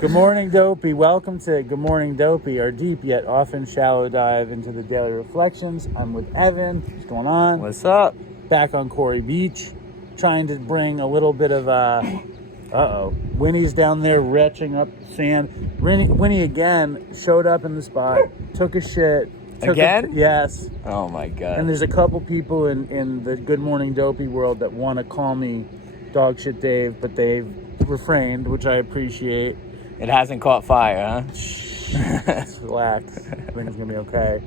Good morning, Dopey. Welcome to Good Morning, Dopey, our deep yet often shallow dive into the daily reflections. I'm with Evan. What's going on? What's up? Back on Corey Beach, trying to bring a little bit of Winnie's down there retching up sand. Winnie again showed up in the spot, took a shit. Again? Yes. Oh my God. And there's a couple people in the Good Morning Dopey world that want to call me Dog Shit Dave, but they've refrained, which I appreciate. It hasn't caught fire, huh? Just relax. Everything's gonna be okay.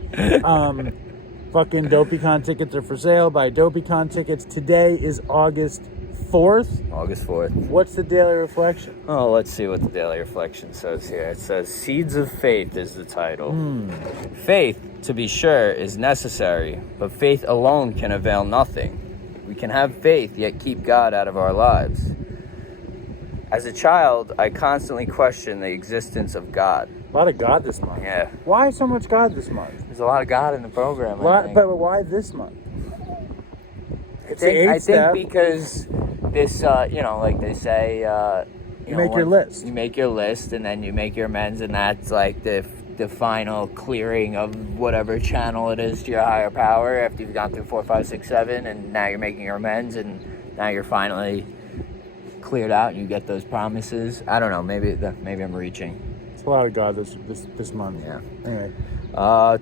Fucking DopeyCon tickets are for sale. Buy DopeyCon tickets. Today is August 4th. August 4th. What's the daily reflection? Oh, let's see what the daily reflection says here. It says, Seeds of Faith is the title. Faith, to be sure, is necessary, but faith alone can avail nothing. We can have faith, yet keep God out of our lives. As a child, I constantly questioned the existence of God. A lot of God this month. Yeah. Why so much God this month? There's a lot of God in the program, Why, I think. but why this month? I think because this, like they say, you make your list. You make your list, and then you make your amends, and that's like the final clearing of whatever channel it is to your higher power after you've gone through 4, 5, 6, 7, and now you're making your amends, and now you're finally cleared out, and you get those promises. I don't know. Maybe I'm reaching. It's a lot of God this month. Yeah. Anyway.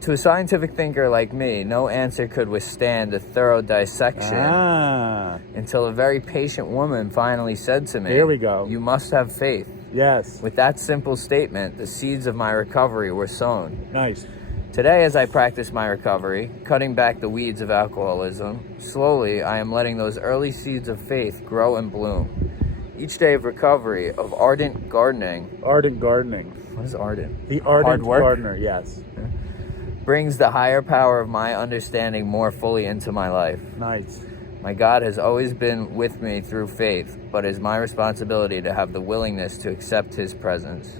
To a scientific thinker like me, no answer could withstand a thorough dissection until a very patient woman finally said to me, Here we go. You must have faith. Yes. With that simple statement, the seeds of my recovery were sown. Nice. Today, as I practice my recovery, cutting back the weeds of alcoholism, slowly I am letting those early seeds of faith grow and bloom. Each day of recovery, of ardent gardening. Ardent gardening. What is ardent? The ardent Hard work? gardener, yes. Brings the higher power of my understanding more fully into my life. Nice. My God has always been with me through faith, but it is my responsibility to have the willingness to accept His presence.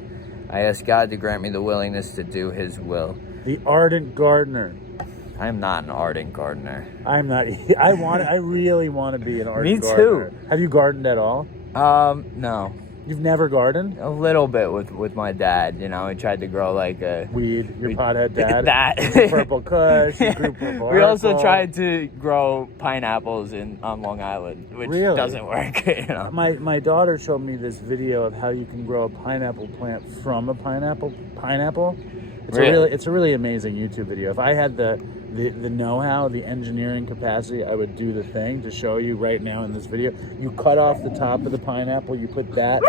I ask God to grant me the willingness to do His will. The ardent gardener. I am not an ardent gardener. I'm not. I really want to be an ardent Me gardener. too. Have you gardened at all? No. You've never gardened? A little bit with my dad. You know, he tried to grow like a Weed. Your pothead dad. that Purple Kush. You grew purple We also apple. tried to grow pineapples on Long Island, which Really? doesn't work. You know. My daughter showed me this video of how you can grow a pineapple plant from a pineapple. It's a really amazing YouTube video. If I had the know-how, the engineering capacity, I would do the thing to show you right now in this video. You cut off the top of the pineapple, you put that.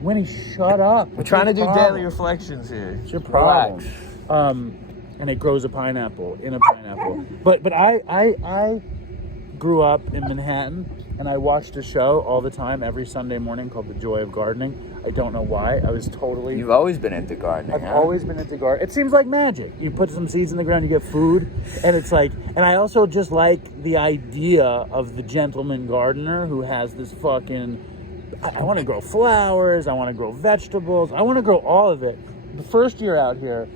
Winnie, shut up. We're trying to do daily reflections here. It's your problem. Relax. And it grows a pineapple in a pineapple. But I grew up in Manhattan, and I watched a show all the time every Sunday morning called The Joy of Gardening. I don't know why. I was totally... You've always been into gardening, I've always been into gardening. It seems like magic. You put some seeds in the ground, you get food, and it's like... And I also just like the idea of the gentleman gardener who has this fucking... I want to grow flowers, I want to grow vegetables, I want to grow all of it. The first year out here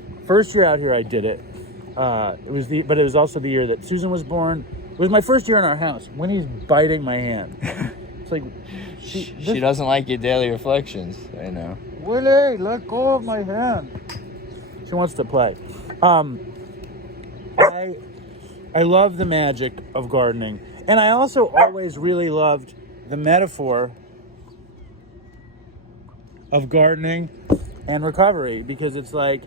I did it. But it was also the year that Susan was born. It was my first year in our house. Winnie's biting my hand. It's like... She doesn't like your daily reflections, I know. Willie, let go of my hand. She wants to play. I love the magic of gardening. And I also always really loved the metaphor of gardening and recovery, because it's like,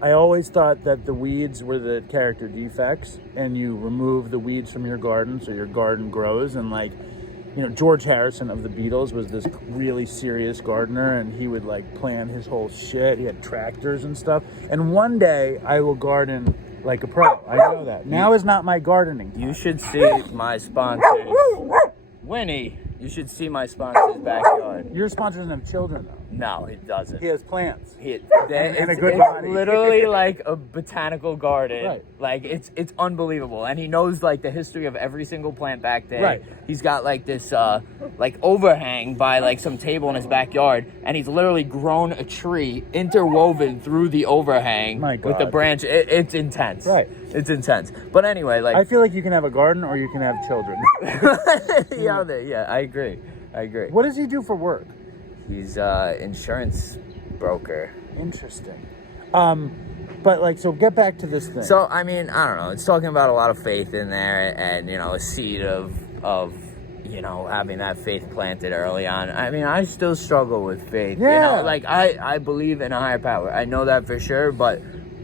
I always thought that the weeds were the character defects, and you remove the weeds from your garden so your garden grows. And like, you know, George Harrison of the Beatles was this really serious gardener, and he would like plan his whole shit. He had tractors and stuff. And one day I will garden like a pro. I know that. Now is not my gardening time. You should see my sponsors. Winnie, you should see my sponsor's backyard. Your sponsor doesn't have children, though. No, it doesn't. He has plants. It's a good body. Literally like a botanical garden. Right. Like it's unbelievable, and he knows like the history of every single plant back there. Right. He's got like this like overhang by like some table in his backyard, and he's literally grown a tree interwoven through the overhang. My with the God. branch. It's intense. Right. It's intense. But anyway, like I feel like you can have a garden or you can have children. yeah, I agree. What does he do for work? He's insurance broker. Interesting. But like, so get back to this thing. So, I mean, I don't know. It's talking about a lot of faith in there and, you know, a seed of you know, having that faith planted early on. I mean, I still struggle with faith. Yeah. You know, like, I believe in a higher power. I know that for sure, but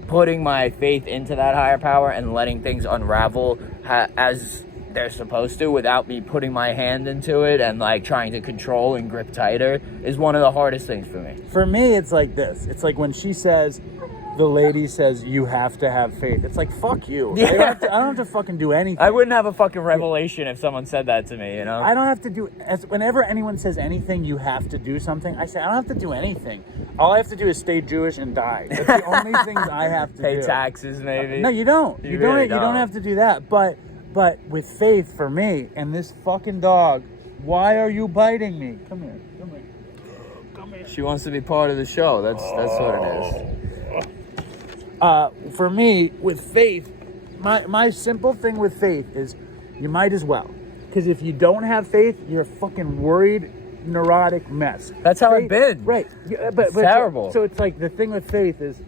putting my faith into that higher power and letting things unravel as they're supposed to without me putting my hand into it and, like, trying to control and grip tighter is one of the hardest things for me. For me, it's like this. It's like when she says, the lady says, you have to have faith. It's like, fuck you. Yeah. I don't have to fucking do anything. I wouldn't have a fucking revelation if someone said that to me, you know? I don't have to do, whenever anyone says anything, you have to do something, I say, I don't have to do anything. All I have to do is stay Jewish and die. That's the only things I have to Pay do. taxes, maybe. No, you don't. You really don't have to do that. But with faith, for me, and this fucking dog, why are you biting me? Come here. Come here. Come here. She wants to be part of the show. That's what it is. For me, with faith, my simple thing with faith is you might as well. Because if you don't have faith, you're a fucking worried, neurotic mess. That's how faith, I've been. Right. But terrible. So it's like the thing with faith is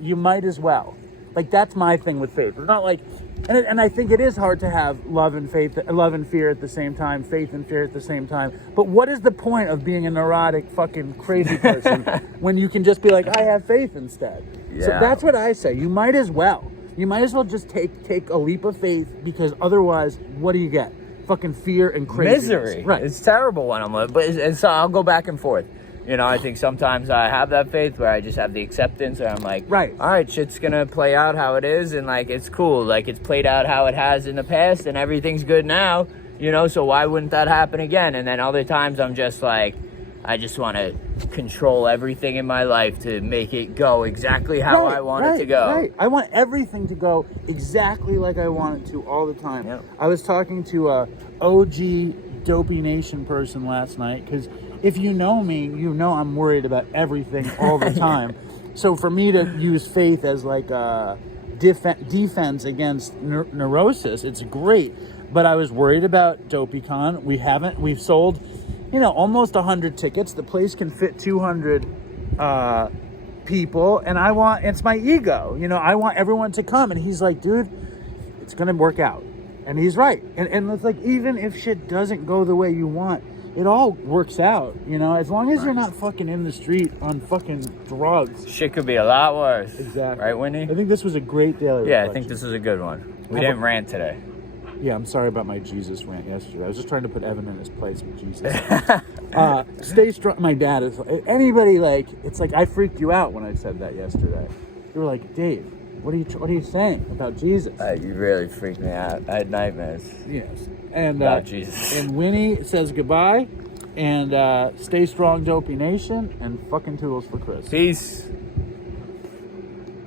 you might as well. Like, that's my thing with faith. It's not like, and I think it is hard to have love and fear at the same time, faith and fear at the same time. But what is the point of being a neurotic, fucking crazy person when you can just be like, I have faith instead? Yeah. So that's what I say. You might as well. You might as well just take a leap of faith, because otherwise, what do you get? Fucking fear and craziness. Misery. Right. It's terrible when I'm living, but so I'll go back and forth. You know, I think sometimes I have that faith where I just have the acceptance, and I'm like, right, all right, shit's gonna play out how it is, and like it's cool, like it's played out how it has in the past, and everything's good now. You know, so why wouldn't that happen again? And then other times I'm just like, I just want to control everything in my life to make it go exactly how I want it to go. Right. I want everything to go exactly like I want it to all the time. Yep. I was talking to a OG Dopey Nation person last night, because if you know me, you know I'm worried about everything all the time. So for me to use faith as like a defense against neurosis, it's great. But I was worried about DopeyCon. We've sold, you know, almost 100 tickets. The place can fit 200 people, and it's my ego. You know, I want everyone to come. And he's like, dude, it's going to work out. And he's right. And it's like, even if shit doesn't go the way you want, it all works out, you know, as long as you're not fucking in the street on fucking drugs. Shit could be a lot worse. Exactly. Right, Whitney? I think this was a great daily Yeah, reflection. I think this is a good one. We didn't rant today. Yeah, I'm sorry about my Jesus rant yesterday. I was just trying to put Evan in his place with Jesus. Stay strong. My dad is, anybody, like, it's like I freaked you out when I said that yesterday. You were like, Dave, what are you saying about Jesus? You really freaked me out. I had nightmares. Yes. And about Jesus. And Winnie says goodbye, and stay strong, Dopey Nation, and fucking toodles for Chris. Peace.